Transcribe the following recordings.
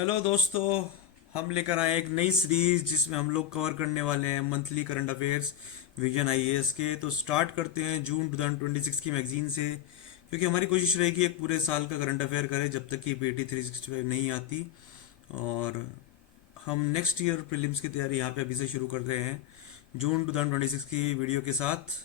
Hello दोस्तों। हम लेकर आए एक नई सीरीज जिसमें हम लोग कवर करने वाले हैं monthly current affairs vision IAS के। तो स्टार्ट करते हैं जून 2026 की मैगजीन से, क्योंकि हमारी कोशिश रहेगी एक पूरे साल का करंट अफेयर करें जब तक कि पीटी 365 नहीं आती। और हम नेक्स्ट ईयर प्रीलिम्स की तैयारी यहाँ पे अभी से शुरू कर रहे हैं जून 2026 की वीडियो के साथ।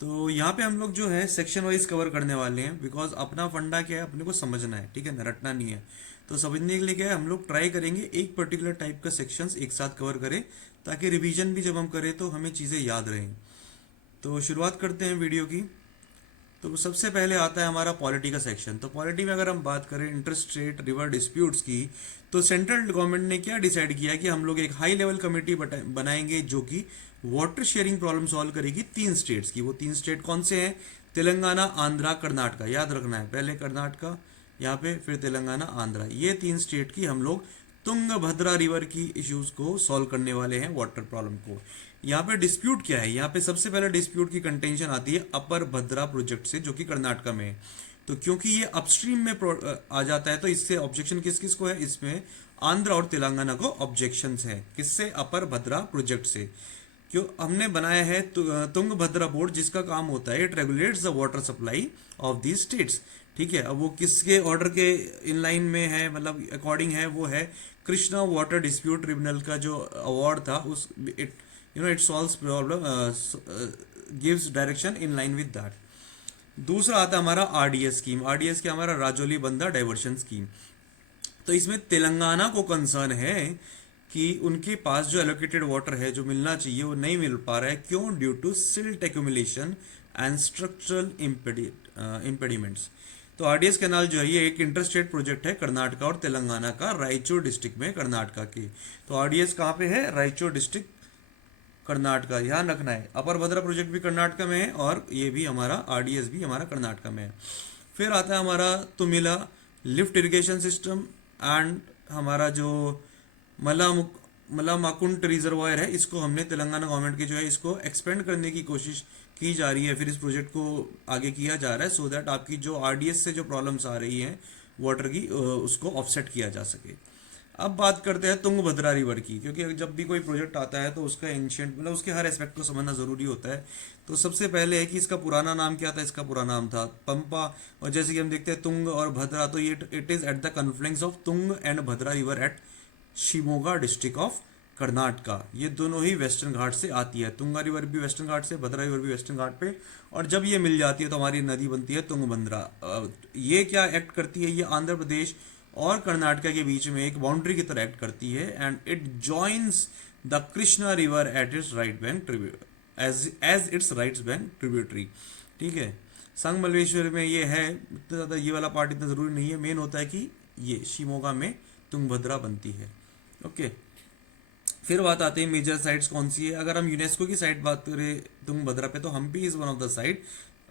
तो यहाँ पे हम लोग जो है सेक्शन वाइज कवर करने वाले हैं, बिकॉज अपना फंडा क्या है, अपने को समझना है, ठीक है ना, रटना नहीं है। तो समझने के लिए क्या है, हम लोग ट्राई करेंगे एक पर्टिकुलर टाइप का सेक्शंस एक साथ कवर करें, ताकि रिवीजन भी जब हम करें तो हमें चीज़ें याद रहें। तो शुरुआत करते हैं वीडियो की। तो सबसे पहले आता है हमारा पॉलिटी का सेक्शन। तो पॉलिटी में अगर हम बात करें इंटरेस्ट रेट रिवर डिस्प्यूट्स की, तो सेंट्रल गवर्नमेंट ने क्या डिसाइड किया कि हम लोग एक हाई लेवल कमेटी बनाएंगे जो कि वाटर शेयरिंग प्रॉब्लम सॉल्व करेगी तीन स्टेट्स की। वो तीन स्टेट कौन से हैं? तेलंगाना, आंध्रा, कर्नाटका। याद रखना है, पहले कर्नाटका यहाँ पे, फिर तेलंगाना, आंध्रा, ये तीन स्टेट की हम लोग तुंगभद्रा रिवर की इश्यूज को सॉल्व करने वाले हैं, वाटर प्रॉब्लम को। यहाँ पे डिस्प्यूट क्या है? यहाँ पे सबसे पहले डिस्प्यूट की कंटेंशन आती है अपर भद्रा प्रोजेक्ट से, जो कि कर्नाटका में है। तो क्योंकि ये अपस्ट्रीम में आ जाता है, तो इससे ऑब्जेक्शन किस किस को है? इसमें आंध्र और तेलंगाना को ऑब्जेक्शन है। किससे? अपर भद्रा प्रोजेक्ट से। क्यों हमने बनाया है तुंगभद्रा बोर्ड, जिसका काम होता है it regulates the water supply of these states. ठीक है, अब वो किसके ऑर्डर के इन लाइन में है, मतलब अकॉर्डिंग है? वो है कृष्णा वाटर डिस्प्यूट ट्रिब्यूनल का जो अवार्ड था, उस it it solves problem, gives direction in line with that. दूसरा आता है हमारा आरडीएस स्कीम। आरडीएस क्या? हमारा राजौली बंदा डाइवर्शन स्कीम। तो इसमें तेलंगाना को कंसर्न है कि उनके पास जो एलोकेटेड वाटर है, जो मिलना चाहिए, वो नहीं मिल पा रहा है। क्यों? Due to silt accumulation and structural impediments. तो आरडीएस कैनाल जो है ये एक इंटरस्टेट प्रोजेक्ट है कर्नाटका और तेलंगाना का, रायचूर डिस्ट्रिक्ट में, कर्नाटका के। तो आरडीएस कहाँ पे है? रायचूर डिस्ट्रिक्ट, कर्नाटका। ध्यान रखना है, अपर भद्रा प्रोजेक्ट भी कर्नाटका में है और ये भी हमारा आरडीएस भी हमारा कर्नाटका में है। फिर आता है हमारा तुमिला लिफ्ट इरिगेशन सिस्टम एंड हमारा जो मला मलामाकुंट रिजर्वायर है, इसको हमने तेलंगाना गवर्नमेंट की जो है इसको एक्सपेंड करने की कोशिश की जा रही है। फिर इस प्रोजेक्ट को आगे किया जा रहा है सो दैट आपकी जो आरडीएस से जो प्रॉब्लम्स आ रही हैं वाटर की, उसको ऑफसेट किया जा सके। अब बात करते हैं तुंगभद्रा रिवर की, क्योंकि जब भी कोई प्रोजेक्ट आता है तो उसका एंशियंट, मतलब उसके हर एस्पेक्ट को समझना ज़रूरी होता है। तो सबसे पहले है कि इसका पुराना नाम क्या था? इसका पुराना नाम था पंपा। और जैसे कि हम देखते हैं तुंग और भद्रा, तो ये it is at the confluence of Tung and Bhadra river eight Shimoga district of Karnataka. ये दोनों ही वेस्टर्न घाट से आती है। तुंगा रिवर भी वेस्टर्न घाट से, भद्रा रिवर भी वेस्टर्न घाट पे। और जब ये मिल जाती है तो हमारी नदी बनती है तुंगभद्रा। ये क्या एक्ट करती है? ये आंध्र प्रदेश और कर्नाटका के बीच में एक बाउंड्री की तरह एक्ट करती है and it joins the Krishna river at its right bank as as its right bank tributary. ठीक है, संग मल्लेश्वर में ये है। इतना ज़्यादा ये वाला पार्ट इतना ज़रूरी नहीं है, मेन होता है कि ये शिमोगा में तुंगभद्रा बनती है। ओके, फिर बात आती है मेजर साइट्स कौन सी है। अगर हम यूनेस्को की साइट बात करें तुंगभद्रा पे, तो Hampi is one of the site.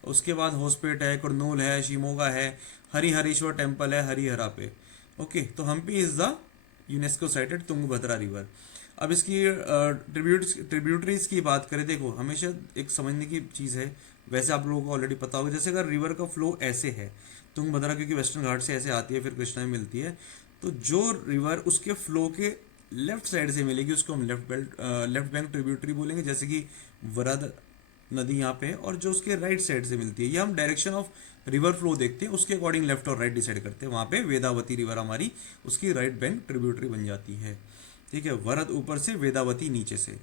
उसके बाद होसपेट है, कुरनूल है, शिमोगा है, हरिहरेश्वर टेम्पल है हरिहरा पे। ओके, तो Hampi is the UNESCO sited Tungabhadra river. अब इसकी ट्रिब्यूटरीज की बात करें, देखो हमेशा एक समझने की चीज़ है, वैसे आप लोगों को ऑलरेडी पता होगा। जैसे अगर रिवर का फ्लो ऐसे है, तुंगभद्रा क्योंकि वेस्टर्न घाट से ऐसे आती है, फिर कृष्णा में मिलती है, तो जो रिवर उसके फ्लो के लेफ्ट साइड से मिलेगी उसको हम लेफ्ट बैंक ट्रिब्यूटरी बोलेंगे। जैसे कि वरद नदी यहाँ पे है, और जो उसके राइट साइड से मिलती है, ये हम डायरेक्शन ऑफ रिवर फ्लो देखते हैं, उसके अकॉर्डिंग लेफ्ट और राइट डिसाइड करते हैं। वहाँ पे वेदावती रिवर हमारी उसकी राइट बैंक ट्रिब्यूटरी बन जाती है। ठीक है, वरद ऊपर से, वेदावती नीचे से।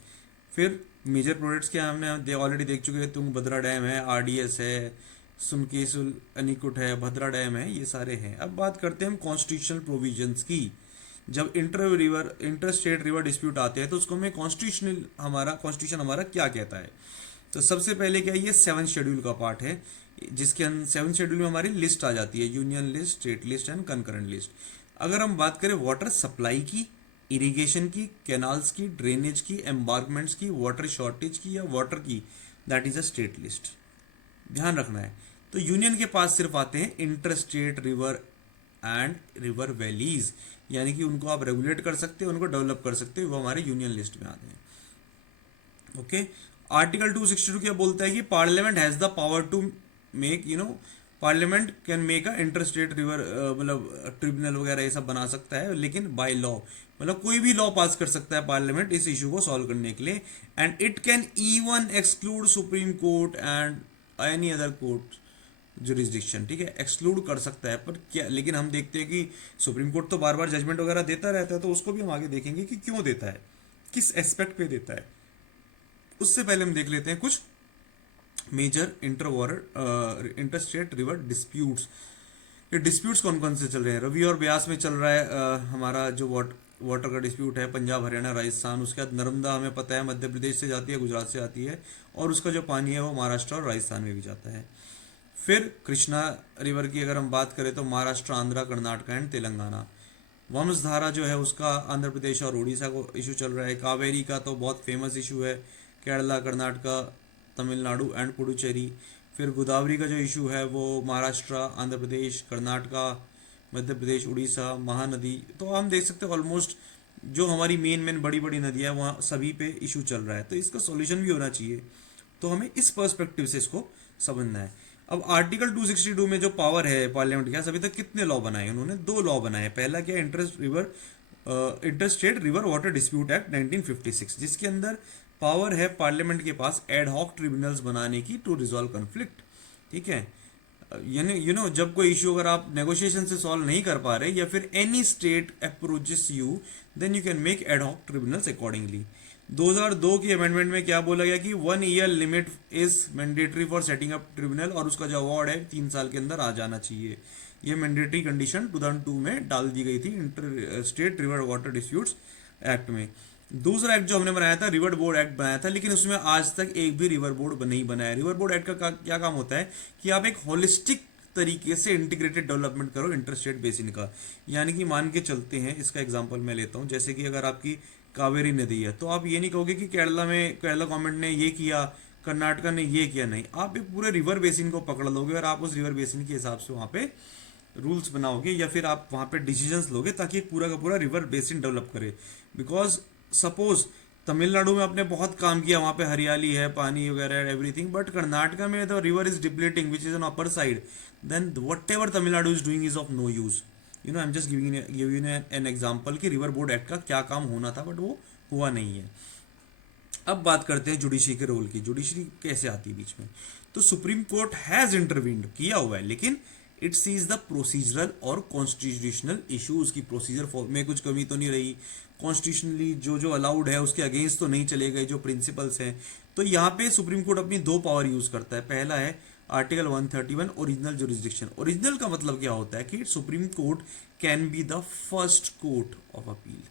फिर मेजर प्रोजेक्ट्स क्या हमने ऑलरेडी देख चुके हैं। तुंगभद्रा डैम है, आरडीएस है, सुनकेसुल अनिकुट है, भद्रा डैम है, ये सारे हैं। अब बात करते हैं हम कॉन्स्टिट्यूशनल प्रोविजंस की। जब इंटर स्टेट रिवर डिस्प्यूट आते हैं तो उसको हमें कॉन्स्टिट्यूशन हमारा क्या कहता है? तो सबसे पहले क्या, ये 7th शेड्यूल का पार्ट है, जिसके 7th शेड्यूल में हमारी लिस्ट आ जाती है, union list, state list and concurrent list. अगर हम बात करें वाटर सप्लाई की, इरिगेशन की, कैनाल्स की, ड्रेनेज की, एम्बार्कमेंट्स की, वाटर शॉर्टेज की या वाटर की, that is a state list. ध्यान रखना है। तो यूनियन के पास सिर्फ आते हैं inter state river and river valleys, यानी कि उनको आप रेगुलेट कर सकते हैं, उनको डेवलप कर सकते हैं, वो हमारे यूनियन लिस्ट में आते हैं। ओके, आर्टिकल 262 क्या बोलता है कि parliament has the power to make parliament can make a inter state river मतलब ट्रिब्यूनल वगैरह ये सब बना सकता है, लेकिन बाय लॉ, मतलब कोई भी लॉ पास कर सकता है पार्लियामेंट इस इशू को सॉल्व करने के लिए। And it can even exclude supreme court and any other court jurisdiction, ठीक है, एक्सक्लूड कर सकता है। पर क्या, लेकिन हम देखते हैं कि सुप्रीम कोर्ट तो बार बार जजमेंट वगैरह देता रहता है, तो उसको भी हम आगे देखेंगे कि क्यों देता है, किस एस्पेक्ट पे देता है। उससे पहले हम देख लेते हैं कुछ major inter state river disputes. ये डिस्प्यूट्स कौन कौन से चल रहे हैं? रवि और ब्यास में चल रहा है हमारा जो वाटर का डिस्प्यूट है, पंजाब हरियाणा राजस्थान। उसके बाद नर्मदा हमें पता है मध्य प्रदेश से जाती है, गुजरात से आती है, और उसका जो पानी है वो महाराष्ट्र और राजस्थान में भी जाता है। फिर कृष्णा रिवर की अगर हम बात करें तो महाराष्ट्र, आंध्रा, कर्नाटक एंड तेलंगाना। वंशधारा जो है उसका आंध्र प्रदेश और उड़ीसा को इशू चल रहा है। कावेरी का तो बहुत फेमस इशू है, केरला, कर्नाटका, तमिलनाडु एंड पुडुचेरी। फिर गोदावरी का जो इशू है वो महाराष्ट्र, आंध्र प्रदेश, कर्नाटका, मध्य प्रदेश, उड़ीसा, महानदी। तो हम देख सकते हैं ऑलमोस्ट जो हमारी मेन मेन बड़ी बड़ी नदियाँ वहाँ सभी पे इशू चल रहा है, तो इसका सॉल्यूशन भी होना चाहिए। तो हमें इस पर्सपेक्टिव से इसको समझना है। अब आर्टिकल 262 में जो पावर है पार्लियामेंट के, अभी तक कितने लॉ बनाए उन्होंने? 2 लॉ बनाए। पहला क्या, inter state river water dispute act 1956, जिसके अंदर पावर है पार्लियामेंट के पास एड हॉक ट्रिब्यूनल्स बनाने की टू रिजॉल्व कन्फ्लिक्ट, ठीक है। यानी जब कोई इशू अगर आप नेगोशिएशन से सॉल्व नहीं कर पा रहे, या फिर any state approaches you, then you can make ad hoc tribunals accordingly. 2002 की अमेंडमेंट में क्या बोला गया कि 1 year limit is mandatory for setting up tribunal, और उसका जो अवार्ड है 3 साल के अंदर आ जाना चाहिए। ये मैंडेटरी कंडीशन 2002 में डाल दी गई थी inter state river water disputes act में। दूसरा एक्ट जो हमने बनाया था, रिवर बोर्ड एक्ट बनाया था, लेकिन उसमें आज तक एक भी रिवर बोर्ड नहीं बनाया। रिवर बोर्ड एक्ट का क्या काम होता है कि आप एक होलिस्टिक तरीके से इंटीग्रेटेड डेवलपमेंट करो इंटर स्टेट बेसिन का। यानी कि मान के चलते हैं, इसका एग्जांपल मैं लेता हूँ, जैसे कि अगर आपकी कावेरी नदी है, तो आप ये नहीं कहोगे कि केरला गवर्नमेंट ने ये किया, कर्नाटका ने ये किया, नहीं, आप एक पूरे रिवर बेसिन को पकड़ लोगे और आप उस रिवर बेसिन के हिसाब से वहाँ पे रूल्स बनाओगे, या फिर आप वहाँ पे डिसीजंस लोगे ताकि पूरा का पूरा रिवर बेसिन डेवलप करे। बिकॉज सपोज तमिलनाडु में आपने बहुत काम किया, वहाँ पे हरियाली है, पानी वगैरह एवरीथिंग, बट कर्नाटका में the river is depleting which is on upper side, then whatever Tamil Nadu is doing is of no use. I am just giving an example कि रिवर बोर्ड एक्ट का क्या काम होना था, बट वो हुआ नहीं है। अब बात करते हैं जुडिशरी के रोल की। जुडिशरी कैसे आती है बीच में? तो सुप्रीम कोर्ट हैज इंटरवीन्ड किया हुआ है, लेकिन इट सीज द प्रोसीजरल और कॉन्स्टिट्यूशनल इश्यूज की प्रोसीजर में कुछ कमी तो नहीं रही, कॉन्स्टिट्यूशनली जो जो अलाउड है उसके अगेंस्ट तो नहीं चले गए जो प्रिंसिपल्स हैं। तो यहाँ पे सुप्रीम कोर्ट अपनी 2 पावर यूज करता है। पहला है आर्टिकल 131 ओरिजिनल जुरिस्डिक्शन। ओरिजिनल का मतलब क्या होता है कि supreme court can be the first court of appeal,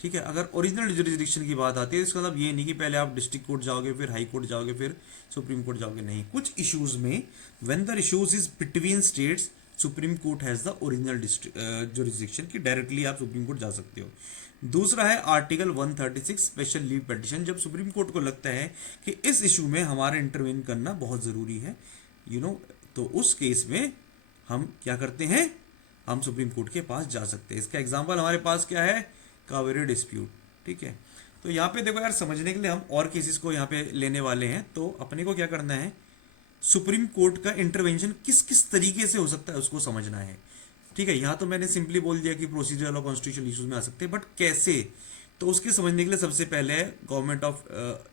ठीक है। अगर ओरिजिनल जुरिस्डिक्शन की बात आती है, इसका मतलब ये नहीं कि पहले आप डिस्ट्रिक्ट कोर्ट जाओगे, फिर हाई कोर्ट जाओगे, फिर सुप्रीम कोर्ट जाओगे, नहीं। कुछ इश्यूज में when the issues is between states, supreme court has the original jurisdiction कि डायरेक्टली आप सुप्रीम कोर्ट जा सकते हो। दूसरा है आर्टिकल 136 स्पेशल लीव पिटिशन। जब सुप्रीम कोर्ट को लगता है कि इस इशू में हमारा इंटरवेन करना बहुत ज़रूरी है, तो उस केस में हम क्या करते हैं, हम सुप्रीम कोर्ट के पास जा सकते हैं। इसका एग्जाम्पल हमारे पास क्या है, कावेरी डिस्प्यूट, ठीक है। तो यहाँ पे देखो यार, समझने के लिए हम और केसेस को यहाँ पे लेने वाले हैं, तो अपने को क्या करना है, सुप्रीम कोर्ट का इंटरवेंशन किस किस तरीके से हो सकता है उसको समझना है, ठीक है। यहाँ तो मैंने सिंपली बोल दिया कि प्रोसीजरल और कॉन्स्टिट्यूशनल इश्यूज में आ सकते हैं, बट कैसे, तो उसके समझने के लिए सबसे पहले है government of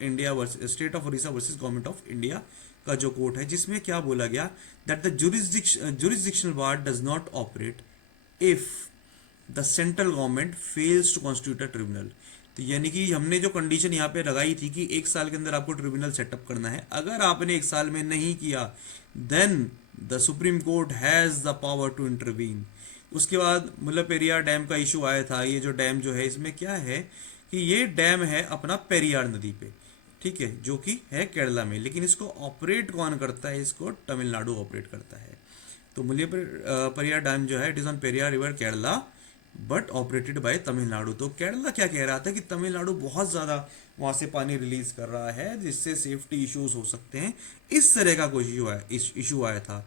India versus state of Orissa versus government of India का जो कोर्ट है, जिसमें क्या बोला गया, that the jurisdictional bar does not operate if the central government fails to constitute a tribunal. तो यानी कि हमने जो कंडीशन यहाँ पे लगाई थी कि 1 साल के अंदर आपको ट्रिब्यूनल सेटअप करना है, अगर आपने 1 साल में नहीं किया, then the supreme court has the power to intervene. उसके बाद मुल्लापेरियार डैम का इशू आया था। ये जो डैम जो है, इसमें क्या है कि ये डैम है अपना पेरियार नदी पे, ठीक है, जो कि है केरला में, लेकिन इसको ऑपरेट कौन करता है, इसको तमिलनाडु ऑपरेट करता है। तो मुल्लापेरियार डैम जो है, it is on Periyar river Kerala but operated by Tamil Nadu. तो केरला क्या कह रहा था कि तमिलनाडु बहुत ज़्यादा वहाँ से पानी रिलीज कर रहा है, जिससे सेफ्टी इश्यूज हो सकते हैं, इस तरह का कोई इशू आया था।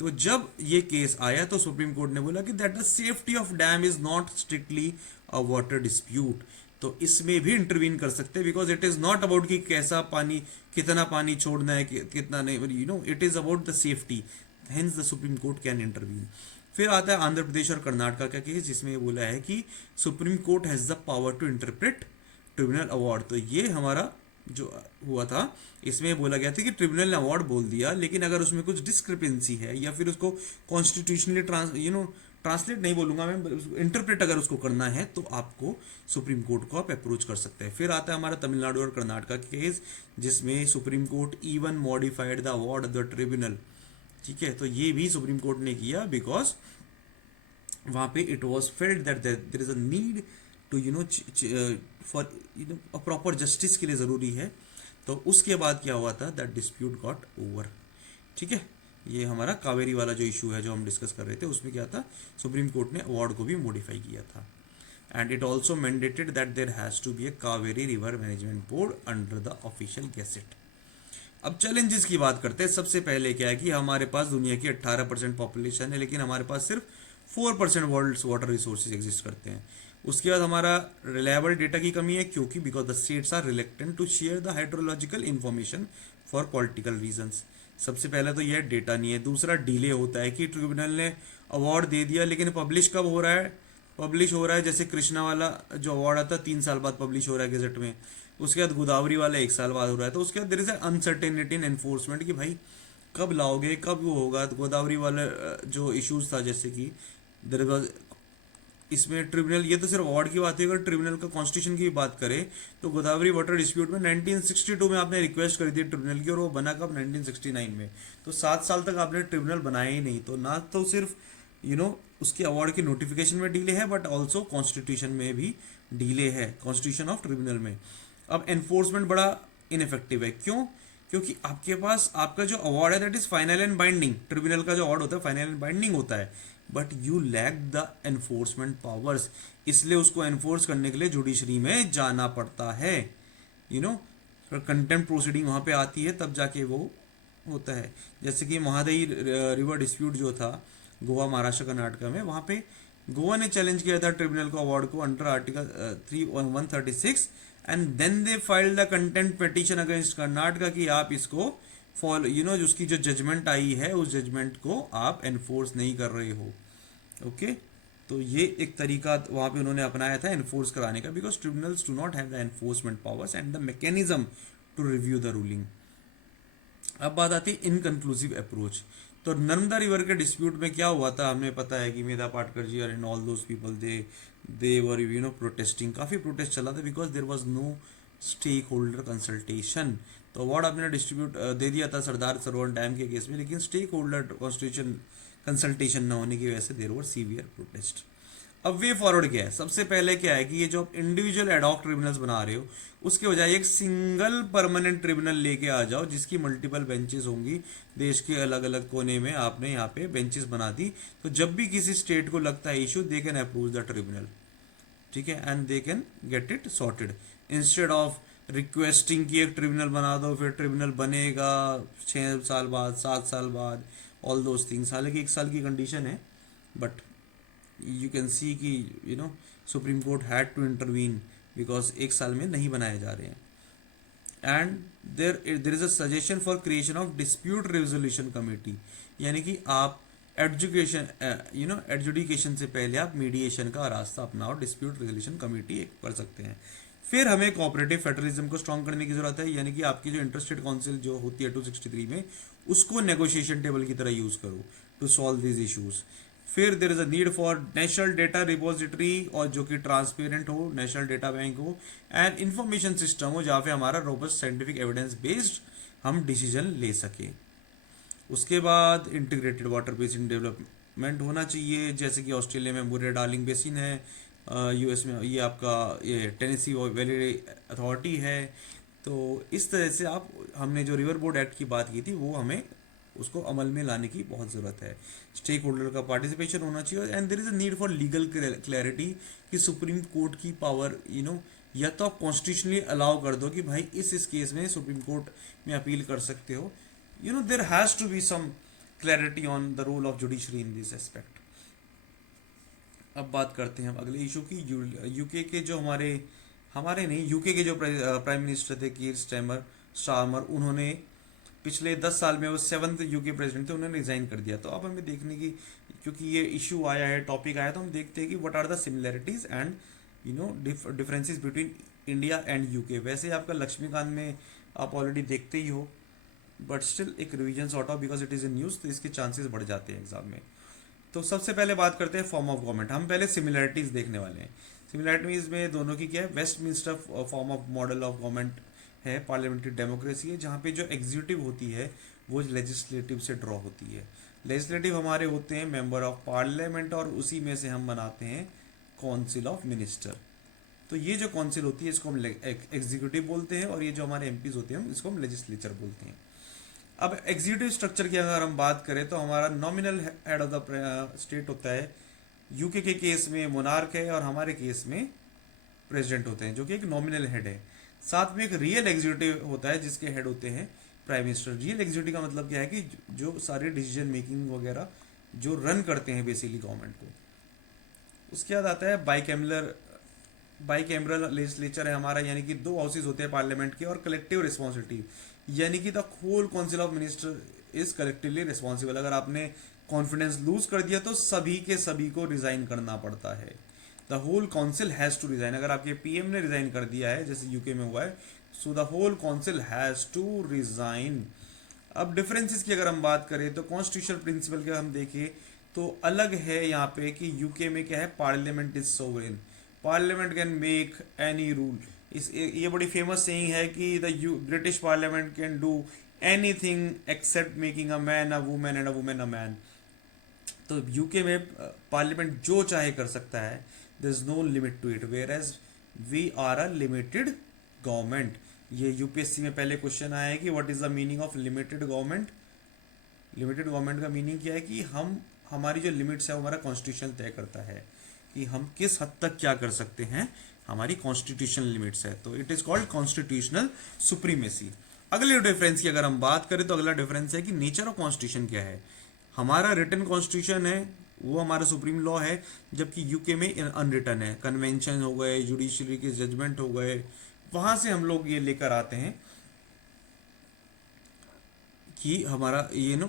तो जब ये केस आया तो सुप्रीम कोर्ट ने बोला कि that the safety of dam is not strictly a water dispute. तो इसमें भी इंटरवीन कर सकते हैं, because it is not about कि कैसा पानी, कितना पानी छोड़ना है, कितना नहीं, it is about the safety. Hence the supreme court can intervene. फिर आता है आंध्र प्रदेश और कर्नाटका का केस, जिसमें ये बोला है कि supreme court has the power to interpret tribunal award. तो ये हमारा जो हुआ था, इसमें बोला गया था कि ट्रिब्यूनल ने अवार्ड बोल दिया, लेकिन अगर उसमें कुछ डिस्क्रिपेंसी है या फिर उसको कॉन्स्टिट्यूशनली ट्रांसलेट नहीं बोलूंगा मैं, इंटरप्रेट अगर उसको करना है तो आपको सुप्रीम कोर्ट को आप अप्रोच कर सकते हैं। फिर आता है हमारा तमिलनाडु और कर्नाटका का केस, जिसमें supreme court even modified the award of the tribunal. ठीक है, तो ये भी सुप्रीम कोर्ट ने किया बिकॉज वहाँ पे it was failed that there is a need to for a proper justice के लिए ज़रूरी है। तो उसके बाद क्या हुआ था, दैट डिस्प्यूट गॉट ओवर। ठीक है, ये हमारा कावेरी वाला जो इशू है जो हम डिस्कस कर रहे थे, उसमें क्या था, सुप्रीम कोर्ट ने अवार्ड को भी मॉडिफाई किया था। And it also mandated that there has to be a Kaveri river management board under the official gazette. अब चैलेंजेस की बात करते हैं। सबसे पहले क्या है कि हमारे पास दुनिया की 18% पॉपुलेशन है, लेकिन हमारे पास सिर्फ 4% वर्ल्ड वाटर रिसोर्सेज एग्जिस्ट करते हैं। उसके बाद हमारा रिलायबल डेटा की कमी है, क्योंकि because the states are reluctant to share the hydrological information for political reasons. सबसे पहला तो यह डेटा नहीं है। दूसरा डिले होता है कि ट्रिब्यूनल ने अवार्ड दे दिया, लेकिन पब्लिश कब हो रहा है, पब्लिश हो रहा है जैसे कृष्णा वाला जो अवार्ड आता है 3 साल बाद पब्लिश हो रहा है गजट में। उसके बाद गोदावरी वाला 1 साल बाद हो रहा है। तो उसके बाद there is uncertainty in enforcement कि भाई कब लाओगे, कब वो होगा। तो गोदावरी वाला जो इश्यूज था, जैसे कि देयर वाज इसमें ट्रिब्यूनल, ये तो सिर्फ अवार्ड की बात है, अगर ट्रिब्यूनल का कॉन्स्टिट्यूशन की बात करें तो गोदावरी वाटर डिस्प्यूट में 1962 में आपने रिक्वेस्ट करी थी ट्रिब्यूनल की, और वो बना कब, 1969 में। तो 7 साल तक आपने ट्रिब्यूनल बनाया ही नहीं। तो ना तो सिर्फ उसके अवार्ड के नोटिफिकेशन में डिले है, बट ऑल्सो कॉन्स्टिट्यूशन में भी डिले है, कॉन्स्टिट्यूशन ऑफ ट्रिब्यूनल में। अब एनफोर्समेंट बड़ा इनफेक्टिव है, क्यों, क्योंकि आपके पास आपका जो अवार्ड है that is final and binding. Tribunal का जो अवार्ड होता है फाइनल एंड बाइंडिंग होता है, but you lack the enforcement powers, इसलिए उसको एनफोर्स करने के लिए जुडिशरी में जाना पड़ता है। कंटेम्प्ट प्रोसीडिंग वहाँ पे आती है, तब जाके वो होता है। जैसे कि महादई रिवर डिस्प्यूट जो था गोवा महाराष्ट्र कर्नाटका में, वहाँ पे गोवा ने चैलेंज किया था ट्रिब्यूनल को अवार्ड को under article 136, and then they filed the contempt petition against Karnataka कि आप इसको फॉलो उसकी जो जजमेंट आई है उस जजमेंट को आप एनफोर्स नहीं कर रहे हो। ओके, तो ये एक तरीका वहाँ पे उन्होंने अपनाया था एनफोर्स कराने का, because tribunals do not have the enforcement powers and the mechanism to review the ruling. अब बात आती है इनकन्क्लूसिव अप्रोच। तो नर्मदा रिवर के डिस्प्यूट में क्या हुआ था, हमें पता है कि मेधा पाटकर जी और and all those people they were protesting, काफ़ी प्रोटेस्ट चला था, because there was no stakeholder consultation. तो अवार्ड आपने डिस्ट्रीब्यूट दे दिया था सरदार सरोवर डैम के केस में, लेकिन स्टेक होल्डर कॉन्स्टिट्यूशन कंसल्टेशन न होने की वजह से देर वर सीवियर प्रोटेस्ट। अब वे फॉरवर्ड क्या है, सबसे पहले क्या है कि ये जो आप इंडिविजुअल एडॉक ट्रिब्यूनल्स बना रहे हो, उसके बजाय एक सिंगल परमानेंट ट्रिब्यूनल लेके आ जाओ, जिसकी मल्टीपल बेंचेस होंगी। देश के अलग अलग कोने में आपने यहाँ पे बेंचेस बना दी, तो जब भी किसी स्टेट को लगता है issue, they can approach the tribunal. ठीक है, and they can get it sorted, instead of requesting कि एक ट्रिब्यूनल बना दो, फिर ट्रिब्यूनल बनेगा 6 साल बाद, 7 साल बाद, ऑल दोज थिंग्स। हालांकि 1 साल की कंडीशन है, बट यू कैन सी कि supreme court had to intervene because 1 साल में नहीं बनाए जा रहे हैं। And there is a suggestion for creation of dispute resolution committee, यानी कि आप एजुकेशन एडजुडिकेशन से पहले आप मीडिएशन का रास्ता अपनाओ, डिस्प्यूट रेजोल्यूशन कमेटी कर सकते हैं। फिर हमें कोऑपरेटिव फेडरलिज्म को स्ट्रॉन्ग करने की जरूरत है, यानी कि आपकी जो इंटरस्टेट काउंसिल जो होती है 263 में, उसको नेगोशिएशन टेबल की तरह यूज करो टू सॉल्व दीज इश्यूज। फिर there is a need for national data repository, और जो कि ट्रांसपेरेंट हो, नेशनल डेटा बैंक हो, एंड इंफॉर्मेशन सिस्टम हो जहाँ पे हमारा रोबस्ट साइंटिफिक एविडेंस बेस्ड हम डिसीजन ले सके। उसके बाद इंटीग्रेटेड वाटर बेसिन डेवलपमेंट होना चाहिए, जैसे कि ऑस्ट्रेलिया में मुर्रे डार्लिंग बेसिन है, यूएस में ये आपका ये टेनेसी वैली अथॉरिटी है। तो इस तरह से आप, हमने जो रिवर बोर्ड एक्ट की बात की थी, वो हमें उसको अमल में लाने की बहुत ज़रूरत है। स्टेक होल्डर का पार्टिसिपेशन होना चाहिए, and there is a need for legal clarity कि सुप्रीम कोर्ट की पावर या तो आप कॉन्स्टिट्यूशनली अलाउ कर दो कि भाई इस केस में सुप्रीम कोर्ट में अपील कर सकते हो। There has to be some clarity on the role of judiciary in this aspect. अब बात करते हैं हम अगले इशू की। यूके के जो हमारे नहीं, यूके के जो प्राइम मिनिस्टर थे कीर स्टारमर, उन्होंने पिछले 10 साल में वो 7th यूके प्रेसिडेंट थे, उन्होंने रिजाइन कर दिया। तो अब हमें देखने की, क्योंकि ये इशू आया है, टॉपिक आया, तो हम देखते हैं कि what are the similarities and differences between India and UK. वैसे आपका लक्ष्मीकांत में आप ऑलरेडी देखते ही हो, बट स्टिल एक revision sort of, because it is in news, तो इसके चांसेस बढ़ जाते हैं एग्जाम में। तो सबसे पहले बात करते हैं फॉर्म ऑफ गवर्नमेंट। हम पहले सिमिलैरिटीज देखने वाले हैं। सिमिलैरिटीज में दोनों की क्या है, Westminster form of model of government है, पार्लियामेंट्री डेमोक्रेसी है, जहाँ पे जो एग्जीक्यूटिव होती है वो लेजिस्लेटिव से ड्रॉ होती है। लेजिस्लेटिव हमारे होते हैं मेंबर ऑफ पार्लियामेंट, और उसी में से हम बनाते हैं काउंसिल ऑफ मिनिस्टर। तो ये जो काउंसिल होती है इसको हम एग्जीक्यूटिव बोलते हैं, और ये जो हमारे एमपीज होते हैं इसको हम लेजिस्लेचर बोलते हैं। अब एग्जीक्यूटिव स्ट्रक्चर की अगर हम बात करें तो हमारा nominal head of the state होता है, यूके के केस में मोनार्क है, और हमारे केस में प्रेसिडेंट होते हैं जो कि एक नॉमिनल हेड है। साथ में एक रियल एग्जीक्यूटिव होता है जिसके हेड होते हैं प्राइम मिनिस्टर। रियल एग्जीक्यूटिव का मतलब क्या है कि जो सारे डिसीजन मेकिंग वगैरह जो रन करते हैं बेसिकली गवर्नमेंट को। उसके बाद आता है बाइकैमरल लेजिस्लेचर है हमारा, यानी कि 2 हाउसेज होते हैं पार्लियामेंट के, और कलेक्टिव रिस्पॉन्सिबिलिटी, यानी कि the whole council of minister is collectively responsible. अगर आपने कॉन्फिडेंस लूज कर दिया तो सभी के सभी को रिजाइन करना पड़ता है। The whole council has to resign. अगर आपके पीएम ने रिजाइन कर दिया है, जैसे यूके में हुआ है, so the whole council has to resign. अब डिफरेंसेस की अगर हम बात करें तो कॉन्स्टिट्यूशनल प्रिंसिपल के हम देखें तो अलग है यहाँ पे, कि यूके में क्या है, parliament is sovereign, parliament can make any rule. ये बड़ी फेमस सेइंग है कि the British parliament can do anything except making a man a woman and a woman a man. तो यूके में पार्लियामेंट जो चाहे कर सकता है, there is no limit to it, whereas we are a limited government. ये UPSC में पहले क्वेश्चन आया है कि what is the meaning of limited government. Limited government का मीनिंग क्या है कि हमारी जो लिमिट्स है वो हमारा कॉन्स्टिट्यूशन तय करता है कि हम किस हद तक क्या कर सकते हैं, हमारी कॉन्स्टिट्यूशनल लिमिट्स है। तो it is called constitutional supremacy. अगले डिफरेंस की अगर हम बात करें तो अगला डिफरेंस है कि नेचर ऑफ कॉन्स्टिट्यूशन क्या है। हमारा रिटन कॉन्स्टिट्यूशन है, वो हमारा सुप्रीम लॉ है, जबकि यूके में अनरिटन है। कन्वेंशन हो गए, जुडिशरी के जजमेंट हो गए, वहां से हम लोग ये लेकर आते हैं कि हमारा ये नो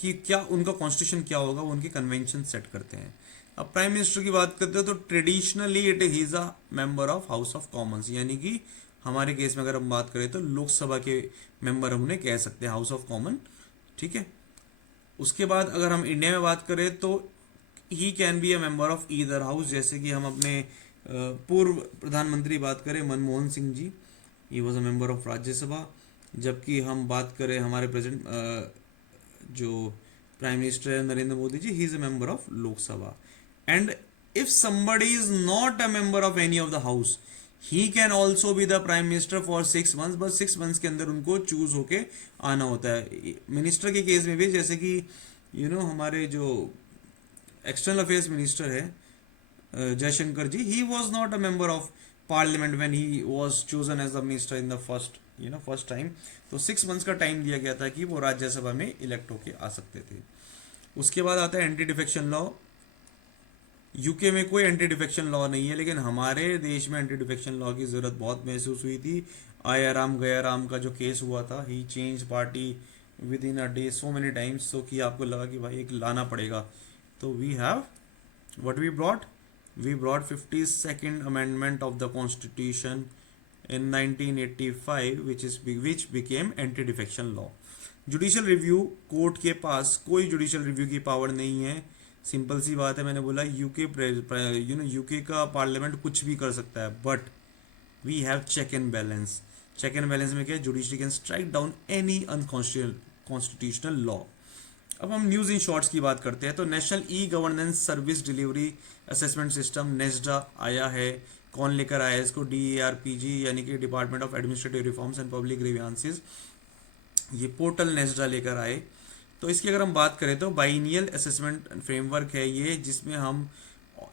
कि क्या उनका कॉन्स्टिट्यूशन क्या होगा, वो उनके कन्वेंशन सेट करते हैं। अब प्राइम मिनिस्टर की बात करते हो तो traditionally it is a member of house of Commons, यानी कि हमारे केस में अगर हम बात करें तो लोकसभा के मेंबर हम उन्हें कह सकते हैं, हाउस ऑफ कॉमन, ठीक है। उसके बाद अगर हम इंडिया में बात करें तो he can be a member of either house. जैसे कि हम अपने पूर्व प्रधानमंत्री बात करें Manmohan Singh ji, he was a member of Rajya Sabha. जबकि हम बात करें हमारे प्रेसिडेंट जो प्राइम मिनिस्टर है Narendra Modi ji, he is a member of Lok Sabha. And if somebody is not a member of any of the house, he can also be the prime minister for 6 months, बस 6 months के अंदर उनको चूज होके आना होता है। मिनिस्टर के केस में भी, जैसे कि हमारे जो एक्सटर्नल अफेयर्स मिनिस्टर है Jaishankar ji, he was not a member of parliament when he was chosen as the minister in the first time. तो 6 मंथ्स का टाइम दिया गया था कि वो राज्यसभा में इलेक्ट होके आ सकते थे। उसके बाद आता है एंटी डिफेक्शन लॉ। यूके में कोई एंटी डिफेक्शन लॉ नहीं है, लेकिन हमारे देश में एंटी डिफेक्शन लॉ की ज़रूरत बहुत महसूस हुई थी। आया राम गया राम का जो केस हुआ था, he change party within a day so many times, तो कि आपको लगा कि भाई एक लाना पड़ेगा। तो we have what we brought 52nd amendment of the constitution in 1985 which became anti defection law. Judicial review, court के पास कोई जुडिशियल रिव्यू की पावर नहीं है। सिंपल सी बात है, मैंने बोला यूके का पार्लियामेंट कुछ भी कर सकता है, but we have check and balance. Check and balance में क्या है, judiciary can strike down any unconstitutional law. अब हम न्यूज़ इन शॉर्ट्स की बात करते हैं तो national e governance service delivery assessment system नेस्डा आया है। कौन लेकर आया है इसको, DARPG यानी कि department of administrative reforms and public grievances, ये पोर्टल नेस्डा लेकर आए। तो इसकी अगर हम बात करें तो बाइनियल असेसमेंट फ्रेमवर्क है ये, जिसमें हम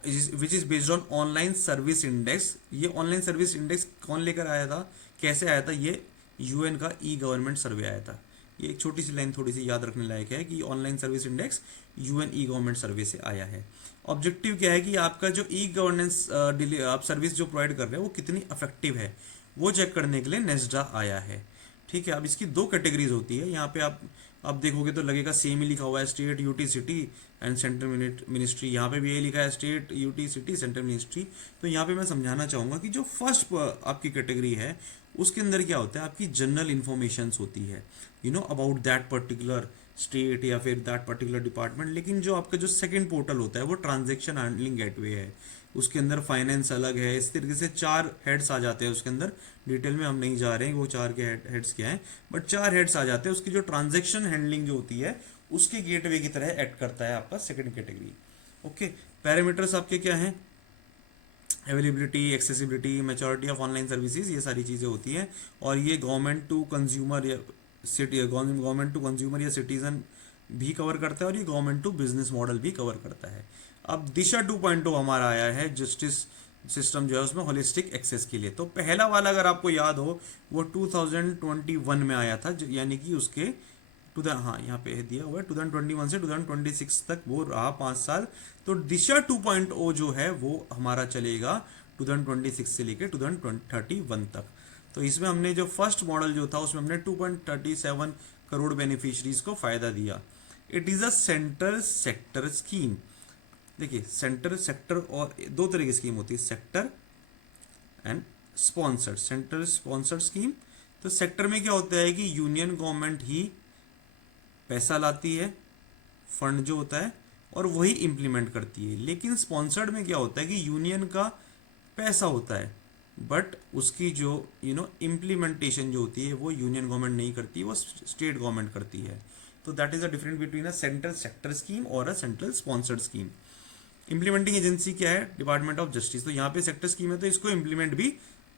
which is based on online service index. ये ऑनलाइन सर्विस इंडेक्स कौन लेकर आया था, कैसे आया था, ये UN का ई गवर्नमेंट सर्वे आया था। ये एक छोटी सी लाइन थोड़ी सी याद रखने लायक है कि ऑनलाइन सर्विस इंडेक्स UN ई गवर्नमेंट सर्वे से आया है। ऑब्जेक्टिव क्या है कि आपका जो ई गवर्नेंस आप सर्विस जो प्रोवाइड कर रहे हैं वो कितनी अफेक्टिव है, वो चेक करने के लिए नेस्डा आया है, ठीक है। अब इसकी दो कैटेगरीज होती है, यहाँ पे आप देखोगे तो लगेगा सेम ही लिखा हुआ है, state, UT, city and central ministry. यहाँ पे भी यही लिखा है, state, UT, city, central ministry. तो यहाँ पे मैं समझाना चाहूँगा कि जो फर्स्ट आपकी कैटेगरी है उसके अंदर क्या होता है, आपकी जनरल इन्फॉर्मेशंस होती है, अबाउट दैट पर्टिकुलर स्टेट या फिर दैट पर्टिकुलर डिपार्टमेंट। लेकिन जो आपका जो सेकंड पोर्टल होता है वो ट्रांजैक्शन हैंडलिंग गेटवे है, उसके अंदर फाइनेंस अलग है। इस तरीके से चार हेड्स आ जाते हैं उसके अंदर। डिटेल में हम नहीं जा रहे हैं वो चार के हेड्स क्या हैं, बट चार हेड्स आ जाते हैं। उसकी जो ट्रांजैक्शन हैंडलिंग जो होती है उसके गेटवे की तरह एक्ट करता है आपका सेकंड कैटेगरी। ओके, पैरामीटर्स आपके क्या हैं, availability, accessibility, maturity of online services, ये सारी चीज़ें होती हैं। और ये गवर्नमेंट टू कंज्यूमर या सिटी, गवर्नमेंट टू कंज्यूमर या सिटीजन भी कवर करता है, और ये गवर्नमेंट टू बिजनेस मॉडल भी कवर करता है। अब दिशा 2.0 हमारा आया है जस्टिस सिस्टम जो है उसमें होलिस्टिक एक्सेस के लिए। तो पहला वाला अगर आपको याद हो वो 2021 में आया था, यानी कि उसके हाँ यहाँ पे दिया हुआ है 2021 से 2026 तक वो रहा 5 साल। तो दिशा 2.0 जो है वो हमारा चलेगा 2026 से लेकर 2031 तक। तो इसमें हमने जो फर्स्ट मॉडल जो था उसमें हमने 2.37 करोड़ बेनिफिशरीज को फायदा दिया। It is a central sector scheme. देखिए सेंटर सेक्टर और दो तरह की स्कीम होती है, sector and sponsored. Central sponsored scheme, तो सेक्टर में क्या होता है कि यूनियन गवर्नमेंट ही पैसा लाती है, फंड जो होता है, और वही इम्प्लीमेंट करती है। लेकिन स्पॉन्सर्ड में क्या होता है कि यूनियन का पैसा होता है, बट उसकी जो इम्प्लीमेंटेशन जो होती है वो यूनियन गवर्नमेंट नहीं करती, वो स्टेट गवर्नमेंट करती है। तो that is a difference between a central sector scheme और a central sponsored scheme. Implementing agency क्या है, डिपार्टमेंट ऑफ जस्टिस। तो यहाँ पे सेक्टर स्कीम है तो इसको इम्प्लीमेंट भी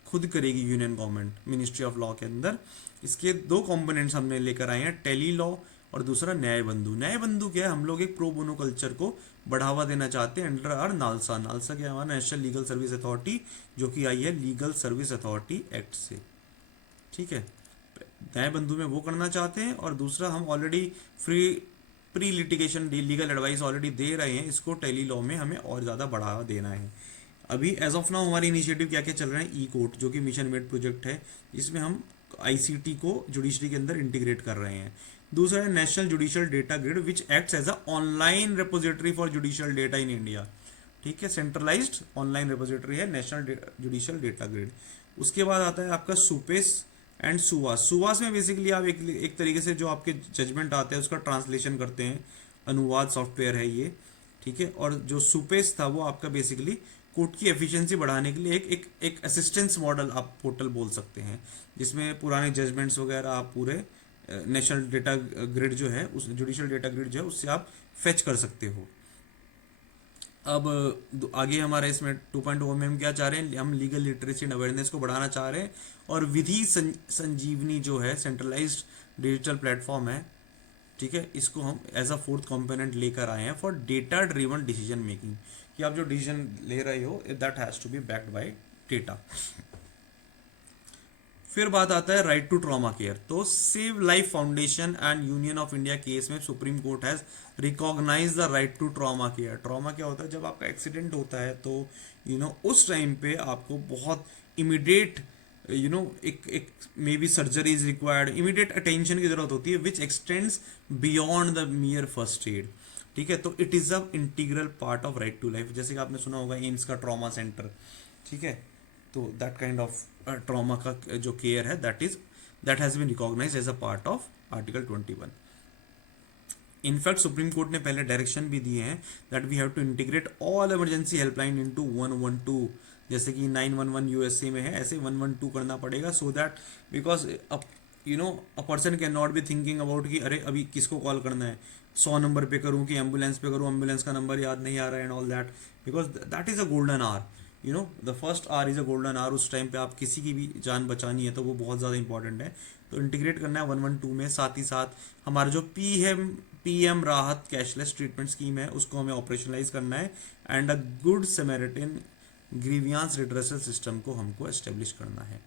खुद करेगी union government, ministry of law के अंदर। इसके दो कंपोनेंट्स हमने लेकर आए हैं, टेली लॉ और दूसरा न्याय बंधु। न्याय बंधु क्या है, हम लोग एक प्रो बोनो कल्चर को बढ़ावा देना चाहते हैं अंडर आर नालसा। नालसा क्या है, हमारा नेशनल लीगल सर्विस अथॉरिटी, जो कि आई है लीगल सर्विस अथॉरिटी एक्ट से। ठीक है, न्याय बंधु में वो करना चाहते हैं, और दूसरा हम already free pre litigation legal advice already दे रहे हैं, इसको टेली लॉ में हमें और ज़्यादा बढ़ावा देना है। अभी एज ऑफ नाउ हमारे इनिशिएटिव क्या क्या चल रहे हैं, ई कोर्ट जो कि मिशन मेड प्रोजेक्ट है, इसमें हम आईसीटी को जुडिशरी के अंदर इंटीग्रेट कर रहे हैं। दूसरा है national judicial data grid which acts as a online repository for judicial data in India. ठीक है, सेंट्रलाइज्ड ऑनलाइन रिपोजिटरी है नेशनल जुडिशियल डेटा ग्रिड। उसके बाद आता है आपका सुपेस एंड सुवास। सुवास में बेसिकली आप एक तरीके से जो आपके जजमेंट आते हैं उसका ट्रांसलेशन करते हैं, अनुवाद सॉफ्टवेयर है ये। ठीक है, और जो सुपेस था वो आपका बेसिकली कोर्ट की एफिशिएंसी बढ़ाने के लिए एक असिस्टेंस मॉडल आप पोर्टल बोल सकते हैं, जिसमें पुराने जजमेंट्स वगैरह आप पूरे नेशनल डेटा ग्रिड जो है, उस जुडिशियल डेटा ग्रिड जो है उससे आप फेच कर सकते हो। अब आगे हमारा इसमें 2.0 में हम क्या चाह रहे हैं, हम लीगल लिटरेसी एंड अवेयरनेस को बढ़ाना चाह रहे हैं, और विधि संजीवनी जो है सेंट्रलाइज्ड डिजिटल प्लेटफॉर्म है। ठीक है, इसको हम एज अ फोर्थ कंपोनेंट लेकर आए हैं for data driven decision making, कि आप जो डिसीजन ले रहे हो that has to be backed by data. फिर बात आता है राइट टू ट्रॉमा केयर। तो save life foundation and union of India case में supreme court has recognise the right to trauma care. Trauma क्या होता है, जब आपका एक्सीडेंट होता है तो उस टाइम पे आपको बहुत इमिडिएट एक may be surgery is required, immediate attention की जरूरत होती है which extends beyond the mere first aid. ठीक है, तो it is a integral part of right to life. जैसे कि आपने सुना होगा एम्स का ट्रॉमा सेंटर। ठीक है, तो दैट काइंड ऑफ ट्रॉमा का जो केयर है that has been recognised as a part of article 21। In fact supreme court ने पहले डायरेक्शन भी दिए हैं that we have to integrate all emergency helpline into 112। जैसे कि 911 यूएसए में है, ऐसे 112 करना पड़ेगा, so that because a person can not be thinking about कि अरे अभी किसको कॉल करना है, 100 नंबर पे करूँ कि एम्बुलेंस पे करूँ, एम्बुलेंस का नंबर याद नहीं आ रहा है and all that, because that is a golden hour. The first hour is a golden hour. उस टाइम पे आप किसी की भी जान बचानी है तो वो बहुत ज़्यादा इंपॉर्टेंट है। तो इंटीग्रेट करना है 112 में। साथ ही साथ हमारा जो पीएम राहत कैशलेस ट्रीटमेंट स्कीम है उसको हमें ऑपरेशनलाइज करना है, and a good Samaritan grievance redressal system को हमको एस्टेब्लिश करना है।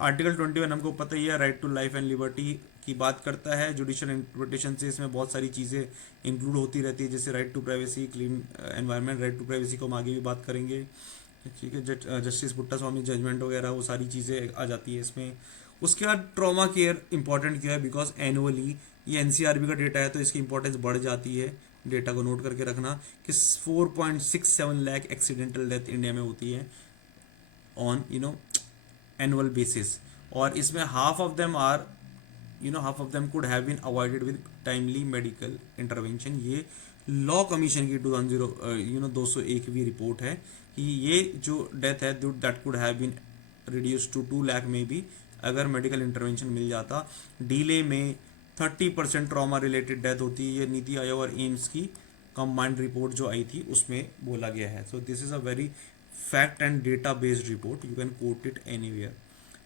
आर्टिकल 21 हमको पता ही है, right to life and liberty की बात करता है। जुडिशियल इंटरप्रिटेशन से इसमें बहुत सारी चीज़ें इंक्लूड होती रहती है, जैसे right to privacy, clean environment, right to privacy को हम आगे भी बात करेंगे। ठीक है, जस्टिस पुट्टा स्वामी जजमेंट वगैरह वो सारी चीज़ें आ जाती है इसमें। उसके बाद ट्रॉमा केयर इंपॉर्टेंट क्यों है, बिकॉज एनुअली ये एनसीआरबी का डेटा है तो इसकी इंपॉर्टेंस बढ़ जाती है। डेटा को नोट करके रखना कि 4.67 लाख एक्सीडेंटल डेथ इंडिया में होती है ऑन एनुअल बेसिस, और इसमें half of them are half of them could have been avoided with timely medical intervention. ये लॉ कमीशन की 201वीं रिपोर्ट है कि ये जो डेथ है that could have been reduce to 2 lakh में भी अगर मेडिकल इंटरवेंशन मिल जाता। डीले में 30% ट्रॉमा रिलेटेड डेथ होती है, ये नीति आयोग और एम्स की कंबाइंड रिपोर्ट जो आई थी उसमें बोला गया है। So this is a very fact and data based report, you can coat it anywhere.